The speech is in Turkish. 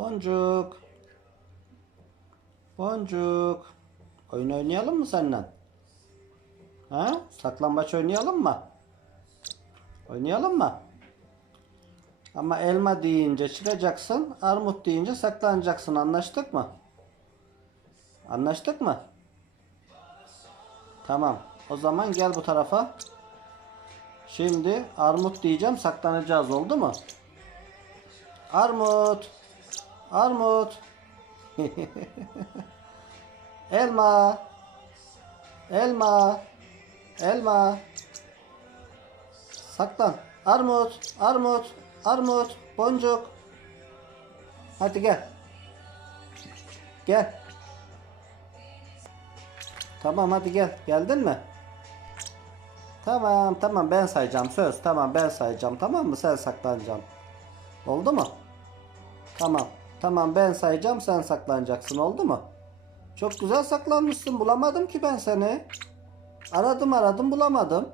Boncuk. Boncuk. Oyun oynayalım mı seninle? Ha? Saklambaç oynayalım mı? Oynayalım mı? Ama elma deyince çıkacaksın, armut deyince saklanacaksın. Anlaştık mı? Anlaştık mı? Tamam. O zaman gel bu tarafa. Şimdi armut diyeceğim, saklanacağız. Oldu mu? Armut. Armut. Elma. Elma. Elma. Saklan. Armut. Armut. Armut. Boncuk. Hadi gel. Gel. Tamam hadi gel. Geldin mi? Tamam tamam ben sayacağım söz. Tamam ben sayacağım tamam mı? Sen saklanacaksın. Oldu mu? Tamam. Tamam ben sayacağım sen saklanacaksın oldu mu? Çok güzel saklanmışsın bulamadım ki ben seni. Aradım aradım bulamadım.